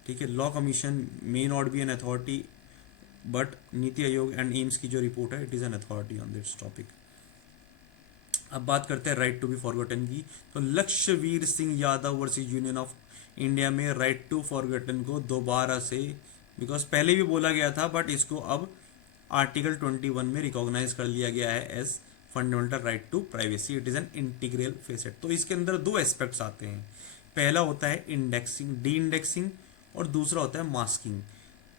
ठीक है, law commission may not be an authority but NITI Aayog and AIIMS की जो रिपोर्ट है it is an authority on this topic. अब बात करते हैं right to B forgotten की। तो Lakshyavir Singh Yadav versus union of India में राइट टू फॉरगॉटन को दोबारा से, बिकॉज पहले भी बोला गया था बट इसको अब आर्टिकल 21 में रिकॉग्नाइज कर लिया गया है as fundamental right to privacy, it is an integral facet. तो इसके अंदर दो एस्पेक्ट्स आते हैं, पहला होता है इंडेक्सिंग, डी इंडेक्सिंग, और दूसरा होता है मास्किंग।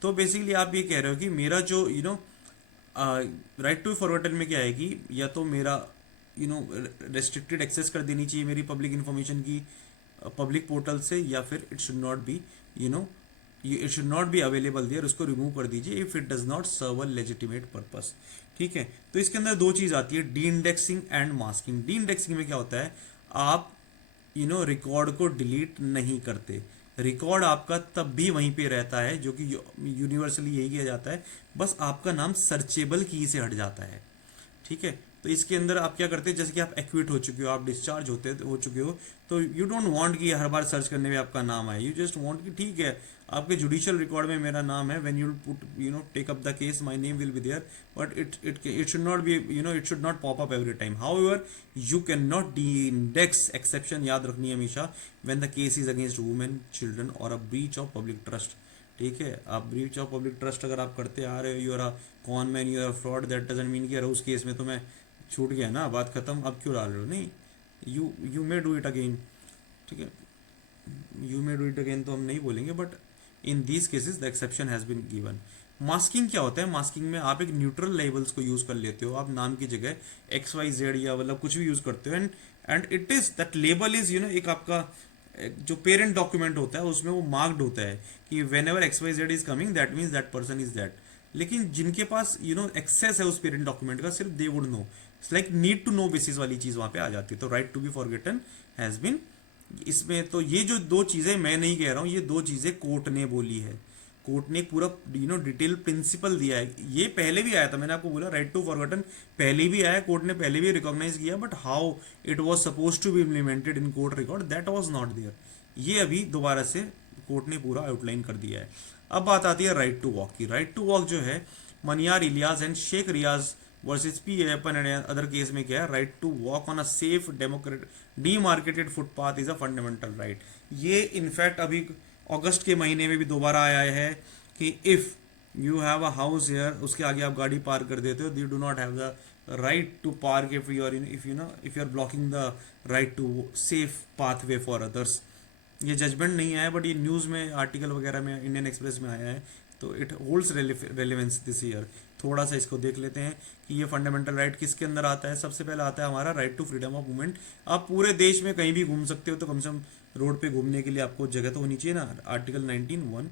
तो बेसिकली आप ये कह रहे हो कि मेरा जो राइट टू फॉरगॉटन में क्या है कि या तो मेरा रेस्ट्रिक्टेड एक्सेस कर देनी चाहिए मेरी पब्लिक इन्फॉर्मेशन की पब्लिक पोर्टल से, या फिर it should not be it should not be available there, उसको रिमूव कर दीजिए if it does not serve a legitimate purpose. ठीक है, तो इसके अंदर दो चीज़ आती है, de indexing and masking. De indexing में क्या होता है, आप रिकॉर्ड को डिलीट नहीं करते, रिकॉर्ड आपका तब भी वहीं पे रहता है, जो कि यूनिवर्सली यही किया जाता है, बस आपका नाम सर्चेबल की से हट जाता है। ठीक है, तो इसके अंदर आप क्या करते हैं, जैसे कि आप एक्विट हो चुके हो, आप डिस्चार्ज हो चुके हो, तो यू डोंट वांट कि हर बार सर्च करने में आपका नाम आए, यू जस्ट वांट कि ठीक है आपके जुडिशियल रिकॉर्ड में मेरा नाम है, when you put take up the case my name will be there, but it should not be it should not pop up every time. However you can not deindex, exception याद रखनी है हमेशा, when the case is against women, children और a breach of public trust. ठीक है, आप breach of public trust अगर आप करते आ रहे हो, you are a con man, you are fraud, that doesn't mean कि यार उस केस में तो मैं छूट गया ना, बात खत्म, अब क्यों डाल रहे हो, नहीं, you may do it again. ठीक है, you may do it again तो हम नहीं बोलेंगे, but in these cases the exception has been given. Masking क्या होता है, मास्किंग में आप एक न्यूट्रल लेबल्स को यूज़ कर लेते हो, आप नाम की जगह XYZ या मतलब कुछ भी यूज़ करते हो, and it is that label is एक आपका जो पेरेंट डॉक्यूमेंट होता है उसमें वो मार्क्ड होता है कि when ever XYZ is coming that means that person is that. लेकिन जिनके पास एक्सेस है उस पेरेंट डॉक्यूमेंट का, सिर्फ they would know, it's like need to know basis वाली चीज़ वहाँ पे आ जाती है। तो right to be forgotten has been, इसमें तो ये जो दो चीज़ें मैं नहीं कह रहा हूँ, ये दो चीज़ें कोर्ट ने बोली है, कोर्ट ने एक पूरा डिटेल प्रिंसिपल दिया है। ये पहले भी आया था, मैंने आपको बोला राइट टू फॉरगॉटन पहले भी आया, कोर्ट ने पहले भी रिकॉग्नाइज किया, but how it was suppose to be implemented in court record that was not there. ये अभी दोबारा से कोर्ट ने पूरा आउटलाइन कर दिया है। अब बात आती है राइट टू वॉक की। राइट टू वॉक जो है, Maniyar Ilyas and Shaikh Riyaz versus P Appan and other case में क्या है, right to walk on a safe demarcated footpath is a fundamental right. ये इनफैक्ट अभी अगस्त के महीने में भी दोबारा आया है कि if you have a house here, उसके आगे आप गाड़ी पार्क कर देते हो, you do not have the right to park if you are if you are blocking the right to safe pathway for others. ये जजमेंट नहीं आया, बट ये न्यूज़ में आर्टिकल वगैरह में इंडियन एक्सप्रेस में आया है, तो it holds relevance this year. थोड़ा सा इसको देख लेते हैं कि ये फंडामेंटल राइट किसके अंदर आता है। सबसे पहले आता है हमारा right to freedom of movement. आप पूरे देश में कहीं भी घूम सकते हो, तो कम से कम रोड पे घूमने के लिए आपको जगह तो होनी चाहिए ना। Article 19(1)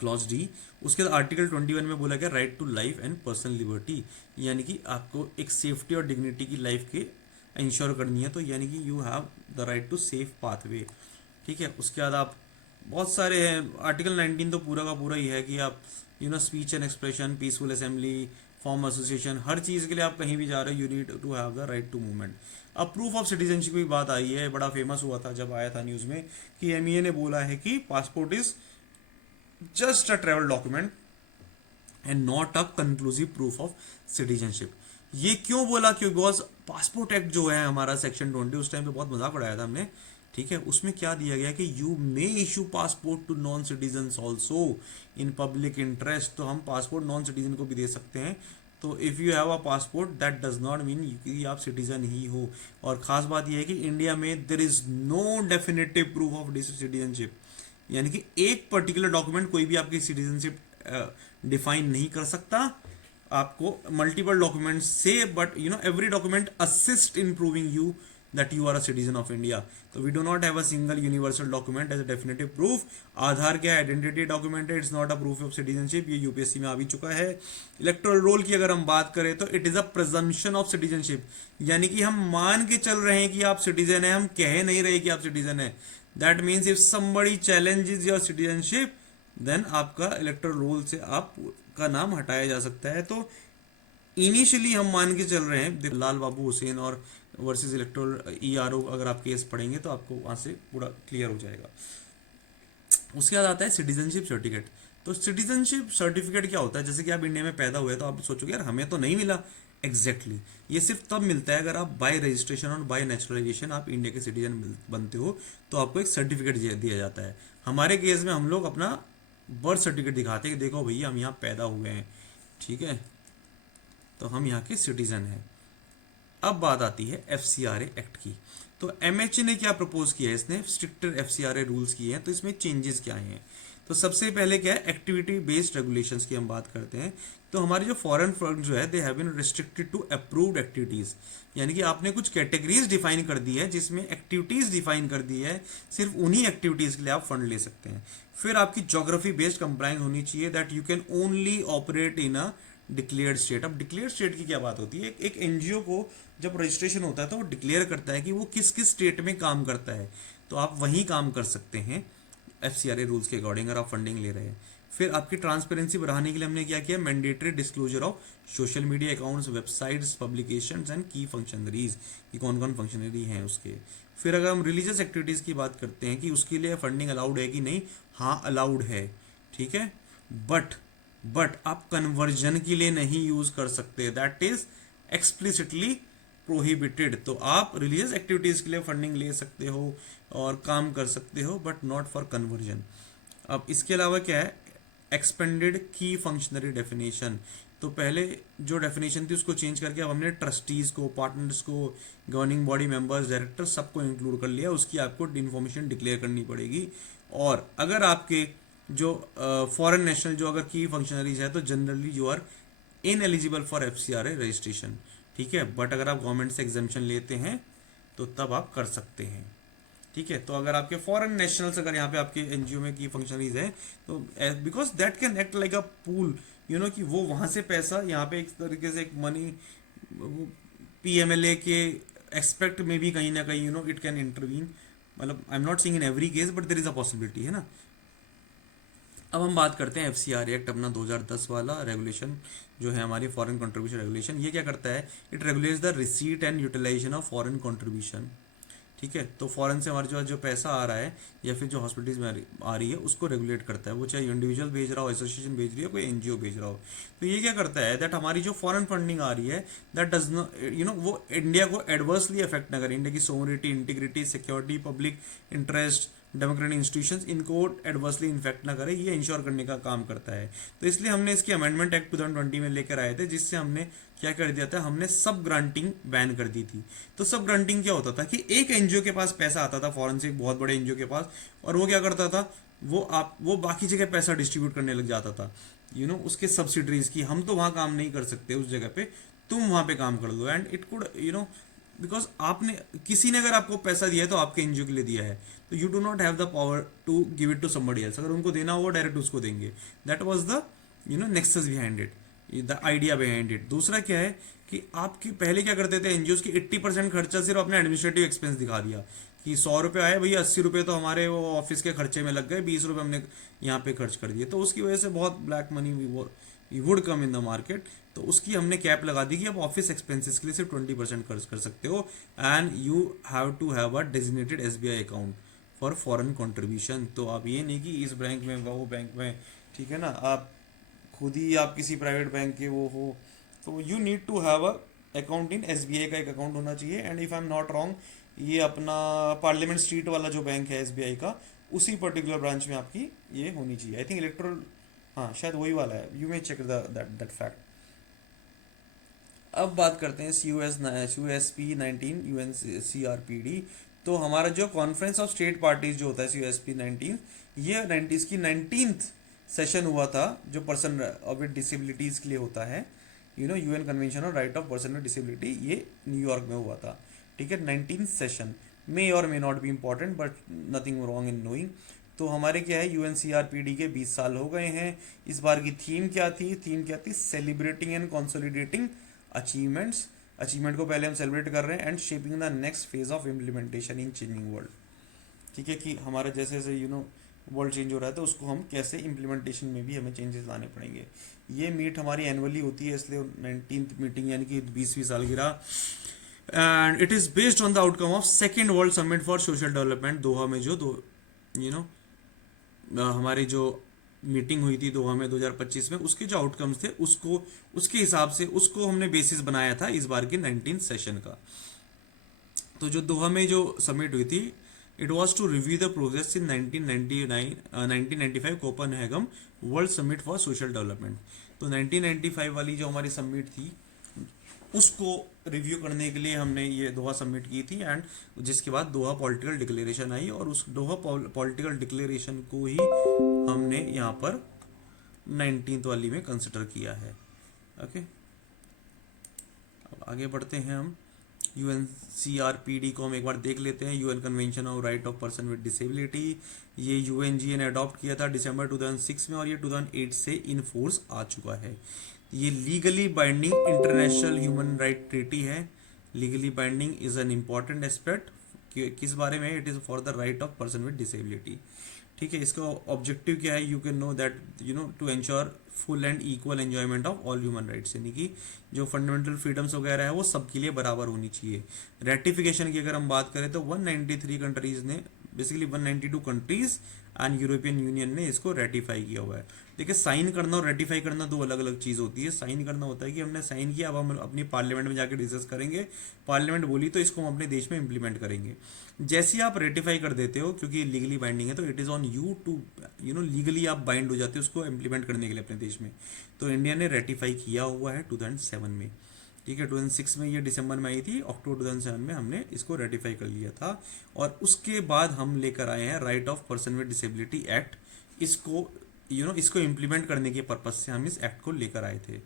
clause D. उसके बाद आर्टिकल 21 में बोला गया right to life and personal liberty, यानी कि आपको एक सेफ्टी और डिग्निटी की लाइफ के इंश्योर करनी है, तो यानी कि you have the right to safe pathway. ठीक है, उसके बाद आप बहुत सारे हैं। आर्टिकल 19 तो पूरा का पूरा ही है कि आप speech and expression, peaceful assembly, form association, हर चीज़ के लिए आप कहीं भी जा रहे हो, you need to have the right to movement. अब प्रूफ ऑफ सिटीजनशिप की बात आई है, बड़ा फेमस हुआ था जब आया था न्यूज़ में कि एमईए ने बोला है कि passport is just a travel document and not a conclusive proof of citizenship. ये क्यों बोला, क्यों, बिकॉज पासपोर्ट एक्ट जो है हमारा सेक्शन 20, उस टाइम पे बहुत मजाक उड़ाया था हमने। ठीक है, उसमें क्या दिया गया कि you may issue passport to non citizen also in public interest. तो हम पासपोर्ट नॉन सिटीजन को भी दे सकते हैं। तो if you have a passport that does not mean कि आप सिटीजन ही हो। और ख़ास बात यह है कि इंडिया में there is no definitive proof of citizenship. यानी कि एक पर्टिकुलर डॉक्यूमेंट कोई भी आपकी सिटीजनशिप डिफाइन नहीं कर सकता, आपको मल्टीपल डॉक्यूमेंट से, but every document assist in proving you that you are a citizen of India. So we do not have a single universal document as a definitive proof. आधार क्या identity document है, it's not a proof of citizenship, ये UPSC में आ भी चुका है। Electoral roll की अगर हम बात करें तो it is a presumption of citizenship, यानी कि हम मान के चल रहे हैं कि आप सिटीजन है, हम कह नहीं रहे कि आप सिटीजन है। That means if somebody challenges your citizenship then आपका इलेक्टोरल रोल से आपका नाम हटाया जा सकता है। तो इनिशियली हम मान के चल रहे हैं, लाल बाबू हुसैन और वर्सेस इलेक्टोरल ईआरओ अगर आप केस पढ़ेंगे तो आपको वहाँ से पूरा क्लियर हो जाएगा। उसके बाद आता है सिटीजनशिप सर्टिफिकेट। तो सिटीजनशिप सर्टिफिकेट क्या होता है, जैसे कि आप इंडिया में पैदा हुए तो आप सोचोगे यार हमें तो नहीं मिला। एग्जैक्टली ये सिर्फ तब मिलता है अगर आप बाय रजिस्ट्रेशन और बाय नेचुरलाइजेशन आप इंडिया के सिटीजन बनते हो, तो आपको एक सर्टिफिकेट दिया जाता है। हमारे केस में हम लोग अपना बर्थ सर्टिफिकेट दिखाते हैं कि देखो भैया हम यहाँ पैदा हुए हैं, ठीक है, तो हम यहाँ के सिटीजन हैं। अब बात आती है एफसीआरए एक्ट की। तो एमएचए ने क्या प्रपोज किया है, इसने स्ट्रिक्टर एफसीआरए रूल्स किए हैं। तो इसमें चेंजेस क्या हैं, तो सबसे पहले क्या है, एक्टिविटी बेस्ड रेगुलेशंस की हम बात करते हैं। तो हमारे जो फॉरेन फंड जो है they have been restricted to approved activities, यानी कि आपने कुछ कैटेगरीज डिफाइन कर दी है जिसमें एक्टिविटीज डिफाइन कर दी है, सिर्फ उन्हीं एक्टिविटीज के लिए आप फंड ले सकते हैं। फिर आपकी जोग्राफी बेस्ड कंप्लायंस होनी चाहिए, that you can only operate in a declared state. अब डिक्लेयर्ड स्टेट की क्या बात होती है, एक एनजीओ को जब रजिस्ट्रेशन होता है तो वो डिक्लेयर करता है कि वो किस किस स्टेट में काम करता है, तो आप वहीं काम कर सकते हैं एफसीआरए रूल्स के अकॉर्डिंग अगर आप फंडिंग ले रहे हैं। फिर आपकी ट्रांसपेरेंसी बढ़ाने के लिए हमने क्या किया, mandatory disclosure of social media accounts, websites, publications and की फंक्शनरीज, कि कौन कौन फंक्शनरी हैं उसके। फिर अगर हम रिलीजियस एक्टिविटीज़ की बात करते हैं कि उसके लिए फंडिंग अलाउड है कि नहीं, हाँ अलाउड है, ठीक है, बट आप कन्वर्जन के लिए नहीं यूज कर सकते, दैट इज एक्सप्लिसिटली प्रोहिबिटेड। तो आप रिलीजियस एक्टिविटीज के लिए फंडिंग ले सकते हो और काम कर सकते हो, बट नॉट फॉर कन्वर्जन। अब इसके अलावा क्या है, एक्सपेंडेड की फंक्शनरी डेफिनेशन। तो पहले जो डेफिनेशन थी उसको चेंज करके अब हमने ट्रस्टीज को, पार्टनर्स को, गवर्निंग बॉडी मेंबर्स, डायरेक्टर सबको इंक्लूड कर लिया। उसकी आपको इन्फॉर्मेशन डिक्लेयर करनी पड़ेगी। और अगर आपके जो फॉरेन नेशनल जो अगर की फंक्शनरीज है तो generally you are ineligible for FCRA registration, ठीक है, बट अगर आप गवर्नमेंट से एग्जामिशन लेते हैं तो तब आप कर सकते हैं, ठीक है। तो अगर आपके फॉरेन नेशनल्स अगर यहाँ पे आपके एनजीओ में की फंक्शनरीज है तो because that can act like a pool, कि वो वहाँ से पैसा यहाँ पे एक तरीके से एक मनी पीएमएलए के एक्सपेक्ट में भी कहीं ना कहीं इट कैन इंटरवीन, मतलब I am not seeing in every case but there is a possibility, है ना। अब हम बात करते हैं एफसीआरए एक्ट अपना 2010 वाला रेगुलेशन जो है हमारी फॉरेन कंट्रीब्यूशन रेगुलेशन। ये क्या करता है, it regulates the receipt and utilisation of foreign contribution, ठीक है। तो फॉरेन से हमारे जो पैसा आ रहा है या फिर जो हॉस्पिटल्स में आ रही है उसको रेगुलेट करता है, वो चाहे इंडिविजुअल भेज रहा हो, एसोसिएशन भेज रही है, कोई एनजीओ भेज रहा हो। तो ये क्या करता है, दैट हमारी जो फॉरेन फंडिंग आ रही है दैट डज नॉट वो इंडिया को एडवर्सली अफेक्ट ना करे, इंडिया की sovereignty, integrity, security, public interest, democratic institutions, इनको एडवर्सली इन्फेक्ट ना करे, ये इंश्योर करने का काम करता है। तो इसलिए हमने इसकी अमेंडमेंट एक्ट 2020 में लेकर आए थे, जिससे हमने क्या कर दिया था, हमने सब ग्रांटिंग बैन कर दी थी। तो सब ग्रांटिंग क्या होता था कि एक एनजीओ के पास पैसा आता था फॉरेन से, एक बहुत बड़े एनजीओ के पास, और वो क्या करता था, वो बाकी जगह पैसा डिस्ट्रीब्यूट करने लग जाता था, उसके सब्सिडरीज की, हम तो वहाँ काम नहीं कर सकते उस जगह पे, तुम वहाँ पे काम कर लो। एंड इट कुड बिकॉज आपने किसी ने अगर आपको पैसा दिया है तो आपके एनजीओ के लिए दिया है, तो you do not have the power to give it to somebody else. अगर उनको देना हो डायरेक्ट उसको देंगे, that was the nexus behind it, the idea behind it. दूसरा क्या है कि आपकी पहले क्या करते थे एनजीओ की 80% खर्चा सिर्फ अपने एडमिनिस्ट्रेटिव एक्सपेंस दिखा दिया कि 100 रुपये आए भैया, 80 रुपये तो हमारे वो ऑफिस के खर्चे में लग गए, 20 रुपये हमने यहाँ पे खर्च कर दिए। तो उसकी वजह से बहुत black money would come in the market. तो उसकी हमने कैप लगा दी कि आप ऑफिस एक्सपेंसेस के लिए सिर्फ 20% खर्च कर सकते हो, and you have to have a designated SBI account for foreign contribution. तो आप ये नहीं कि इस बैंक में वो बैंक में, ठीक है ना, आप खुद ही आप किसी प्राइवेट बैंक के वो हो, तो you need to have a account in SBI का एक अकाउंट होना चाहिए। And if I am not wrong ये अपना पार्लियामेंट स्ट्रीट वाला जो बैंक है एसबीआई का, उसी पर्टिकुलर ब्रांच में आपकी ये होनी चाहिए, आई थिंक इलेक्ट्रल, हाँ शायद वही वाला है, you may check that fact. अब बात करते हैं CUSP 19 UNCRPD। तो हमारा जो कॉन्फ्रेंस ऑफ स्टेट पार्टीज जो होता है COSP 19, ये 90s की 19th सेशन हुआ था, जो पर्सन विद डिसेबिलिटीज के लिए होता है, UN convention on right of person with disability, ये न्यूयॉर्क में हुआ था। ठीक है, 19th सेशन मे और may not be important, but nothing wrong in knowing. तो हमारे क्या है, UNCRPD के 20 साल हो गए हैं। इस बार की थीम क्या थी? Celebrating and consolidating achievements. Achievement को पहले हम सेलिब्रेट कर रहे हैं, and shaping the next phase of implementation in changing world. ठीक है, कि हमारा जैसे जैसे वर्ल्ड चेंज हो रहा है, तो उसको हम कैसे इम्प्लीमेंटेशन में भी हमें चेंजेस लाने पड़ेंगे। ये मीट हमारी एनुअली होती है, इसलिए 19th मीटिंग यानी कि 20वीं सालगिरह। And it is based on the outcome of second world summit for social development Doha में, जो दो यू नो हमारी जो मीटिंग हुई थी दोहा में 2025 में, उसके जो आउटकम्स थे उसको, उसके हिसाब से उसको हमने बेसिस बनाया था इस बार के 19th सेशन का। तो जो दोहा में जो समिट हुई थी, it was to review the progress in 1995 Copenhagen World summit for social Development. तो 1995 वाली जो हमारी समिट थी, उसको रिव्यू करने के लिए हमने ये दोहा सबमिट की थी, एंड जिसके बाद दोहा पॉलिटिकल डिक्लेरेशन आई, और उस दोहा पॉलिटिकल डिक्लेरेशन को ही हमने यहाँ पर 19th वाली में कंसिडर किया है। ओके, अब आगे बढ़ते हैं हम। UNCRPD को हम एक बार देख लेते हैं। UN convention of right of person with disability, ये UNGA ने अडॉप्ट किया था दिसंबर 2006 में, और ये 2008 से इन फोर्स आ चुका है। ये legally binding international human right treaty है। Legally binding is an important aspect. किस बारे में? It is for the right of person with disability. ठीक है, इसका ऑब्जेक्टिव क्या है? You can know that to ensure full and equal enjoyment of all human rights, यानी कि जो फंडामेंटल फ्रीडम्स वगैरह है वो सबके लिए बराबर होनी चाहिए। रेटिफिकेशन की अगर हम बात करें तो 193 कंट्रीज ने, basically 192 countries and European union ने इसको रेटिफाई किया हुआ है। देखिए, साइन करना और रेटिफाई करना दो अलग अलग चीज़ होती है। साइन करना होता है कि हमने साइन किया, अब हम अपनी पार्लियामेंट में जाकर डिस्कस करेंगे, पार्लियामेंट बोली तो इसको हम अपने देश में इंप्लीमेंट करेंगे। जैसे ही आप रेटिफाई कर देते हो, क्योंकि लीगली बाइंडिंग है, तो it is on you to legally आप बाइंड हो जाते हो उसको इम्प्लीमेंट करने के लिए अपने देश में। तो इंडिया ने रेटिफाई किया हुआ है 2007 में। ठीक है, 2006 में ये दिसंबर में आई थी, अक्टूबर 2007 में हमने इसको रेटिफाई कर लिया था। और उसके बाद हम लेकर आए हैं right of person with disability act. इसको इसको इम्प्लीमेंट करने के पर्पज से हम इस एक्ट को लेकर आए थे।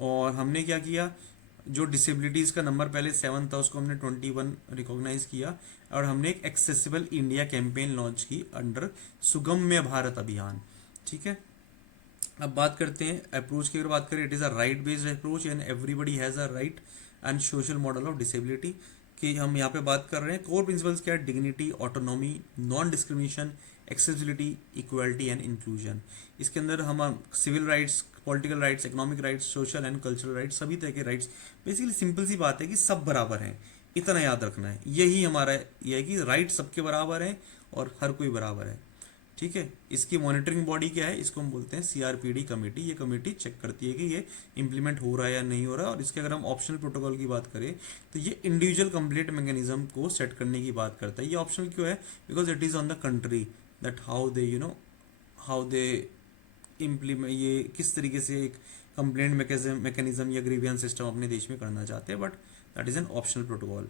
और हमने क्या किया, जो डिसेबिलिटीज़ का नंबर पहले 7 था, उसको हमने 21 रिकॉग्नाइज किया, और हमने एक एक्सेसिबल इंडिया कैंपेन लॉन्च की अंडर सुगम्य भारत अभियान। ठीक है, अब बात करते हैं अप्रोच की। अगर बात करें, it is a right based approach and everybody has a right and social model of disability. कि हम यहाँ पे बात कर रहे हैं कोर प्रिंसिपल्स क्या है? Dignity, autonomy, non discrimination, accessibility, equality and inclusion. इसके अंदर हम civil rights, political rights, economic rights, social and cultural rights, सभी तरह के राइट्स। बेसिकली सिंपल सी बात है कि सब बराबर हैं, इतना याद रखना है। यही हमारा यह है कि राइट सबके बराबर हैं और हर कोई बराबर है। ठीक है, इसकी मॉनिटरिंग बॉडी क्या है? इसको हम बोलते हैं CRPD कमेटी। ये कमेटी चेक करती है कि ये इम्प्लीमेंट हो रहा है या नहीं हो रहा है। और इसके अगर हम ऑप्शनल प्रोटोकॉल की बात करें, तो ये इंडिविजुअल कंप्लेंट मैकेनिज्म को सेट करने की बात करता है। ये ऑप्शनल क्यों है? Because it is on the country that how they implement, ये किस तरीके से एक कंप्लेंट मैकेनिज्म या ग्रीवियंस सिस्टम अपने देश में करना चाहते हैं, but that is an optional protocol.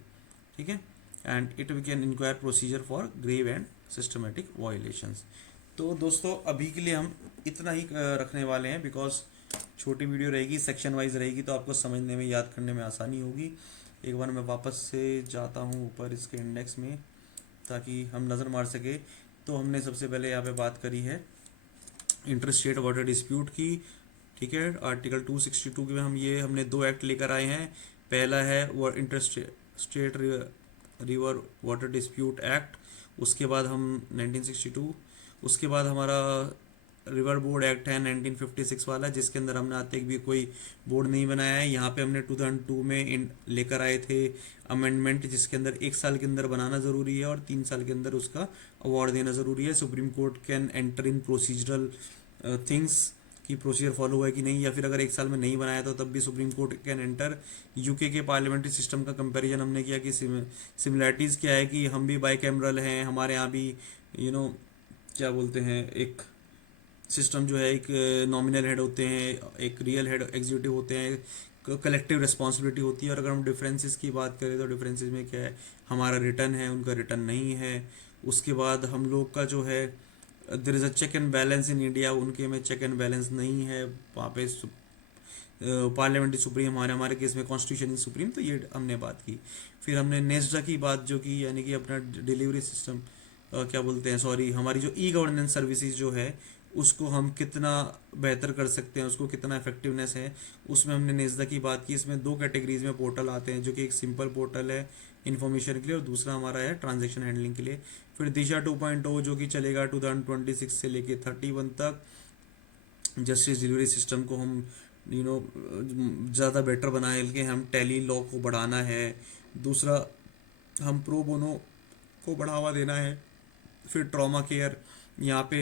ठीक है, and it we can inquire procedure for grave and systematic violations. तो दोस्तों, अभी के लिए हम इतना ही रखने वाले हैं, बिकॉज छोटी वीडियो रहेगी, सेक्शन वाइज रहेगी, तो आपको समझने में, याद करने में आसानी होगी। एक बार मैं वापस से जाता हूँ ऊपर इसके इंडेक्स में, ताकि हम नज़र मार सके। तो हमने सबसे पहले यहाँ पे बात करी है इंटर स्टेट वाटर डिस्प्यूट की। ठीक है, आर्टिकल 262 के हम हमने 2 एक्ट लेकर आए हैं। पहला है वो inter state river water dispute act, उसके बाद हम 1962, उसके बाद हमारा रिवर बोर्ड एक्ट है 1956 वाला, जिसके अंदर हमने आज तक भी कोई बोर्ड नहीं बनाया है। यहाँ पे हमने 2002 में लेकर आए थे अमेंडमेंट, जिसके अंदर 1 साल के अंदर बनाना ज़रूरी है और 3 साल के अंदर उसका अवार्ड देना ज़रूरी है। Supreme court can enter in procedural things की प्रोसीजर फॉलो हुआ है कि नहीं, या फिर अगर 1 साल में नहीं बनाया तो तब भी supreme court can enter. UK के पार्लियामेंट्री सिस्टम का कंपैरिजन हमने किया कि सिमिलैरिटीज़ क्या है, कि हम भी बाई कैमरल हैं, हमारे यहाँ भी क्या बोलते हैं, एक सिस्टम जो है, एक नॉमिनल हेड होते हैं, एक रियल हेड एग्जीक्यूटिव होते हैं, कलेक्टिव रिस्पॉन्सिबिलिटी होती है। और अगर हम डिफरेंसेस की बात करें तो डिफरेंसेस में क्या है, हमारा रिटर्न है, उनका रिटर्न नहीं है। उसके बाद हम लोग का जो है there is a check and balance in India, उनके में चेक एंड बैलेंस नहीं है। वहाँ पे पार्लियामेंट्री सुप्रीम, हमारे हमारे केस में कॉन्स्टिट्यूशन सुप्रीम, तो ये हमने बात की। फिर हमने नेस्डा की बात जो की, यानी कि अपना डिलीवरी सिस्टम, क्या बोलते हैं, सॉरी, हमारी जो ई गवर्नेंस सर्विसेज जो है उसको हम कितना बेहतर कर सकते हैं, उसको कितना इफेक्टिवनेस है, उसमें हमने नेस्डा की बात की। इसमें दो कैटेगरीज में पोर्टल आते हैं, जो कि एक सिंपल पोर्टल है इन्फॉर्मेशन के लिए और दूसरा हमारा है ट्रांजैक्शन हैंडलिंग के लिए। फिर दिशा 2.0 जो कि चलेगा 2026 से लेके 31 तक। जस्टिस डिलीवरी सिस्टम को हम ज़्यादा बेटर बनाए के हम टैली लॉ को बढ़ाना है। दूसरा, हम प्रो बोनो को बढ़ावा देना है। फिर ट्रॉमा केयर, यहाँ पे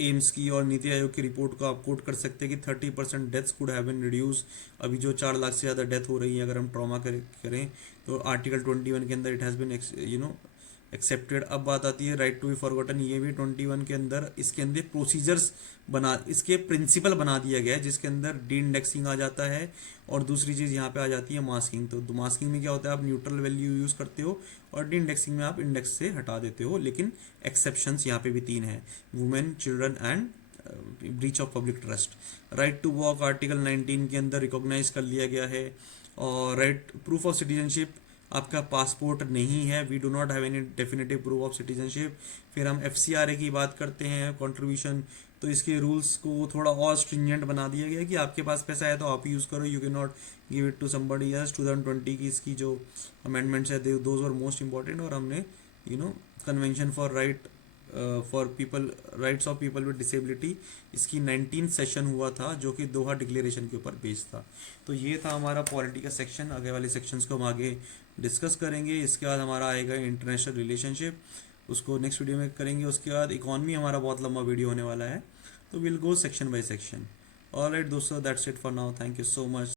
एम्स की और नीति आयोग की रिपोर्ट को आप कोट कर सकते हैं कि 30% deaths could have been reduce. अभी जो 4 लाख से ज़्यादा डेथ हो रही है अगर हम ट्रॉमा करें तो आर्टिकल 21 के अंदर इट हैज़ बिन एक्सेप्टेड। अब बात आती है राइट टू बी फॉरगॉटन, ये भी 21 के अंदर, इसके अंदर प्रोसीजर्स बना, इसके प्रिंसिपल बना दिया गया है, जिसके अंदर डी इंडेक्सिंग आ जाता है। और दूसरी चीज़ यहाँ पे आ जाती है मास्किंग। तो मास्किंग में क्या होता है, आप न्यूट्रल वैल्यू यूज़ करते हो, और डी इंडेक्सिंग में आप इंडेक्स से हटा देते हो। लेकिन एक्सेप्शंस यहाँ पे भी 3 हैं, women, children and breach of public trust. Right to walk article 19 के अंदर रिकॉग्नाइज कर लिया गया है। और राइट प्रूफ ऑफ सिटीजनशिप, आपका पासपोर्ट नहीं है, we do not have any definitive proof of citizenship. फिर हम FCRA की बात करते हैं, कंट्रीब्यूशन, तो इसके रूल्स को थोड़ा और स्ट्रिंजेंट बना दिया गया है कि आपके पास पैसा है तो आप यूज़ करो, you can not give it to somebody else. 2020 की इसकी जो अमेंडमेंट्स है दोज वर मोस्ट इंपॉर्टेंट। और हमने convention for right for people, rights of people with disability, इसकी 19 सेशन हुआ था जो कि दोहा डिक्लेरेशन के ऊपर बेस्ड था। तो ये था हमारा पॉलिटी का सेक्शन। आगे वाले सेक्शंस को हम आगे डिस्कस करेंगे। इसके बाद हमारा आएगा इंटरनेशनल रिलेशनशिप, उसको नेक्स्ट वीडियो में करेंगे। उसके बाद इकॉनमी हमारा बहुत लंबा वीडियो होने वाला है, तो will go section by section. Alright दोस्तों, that's it for now, thank you so much.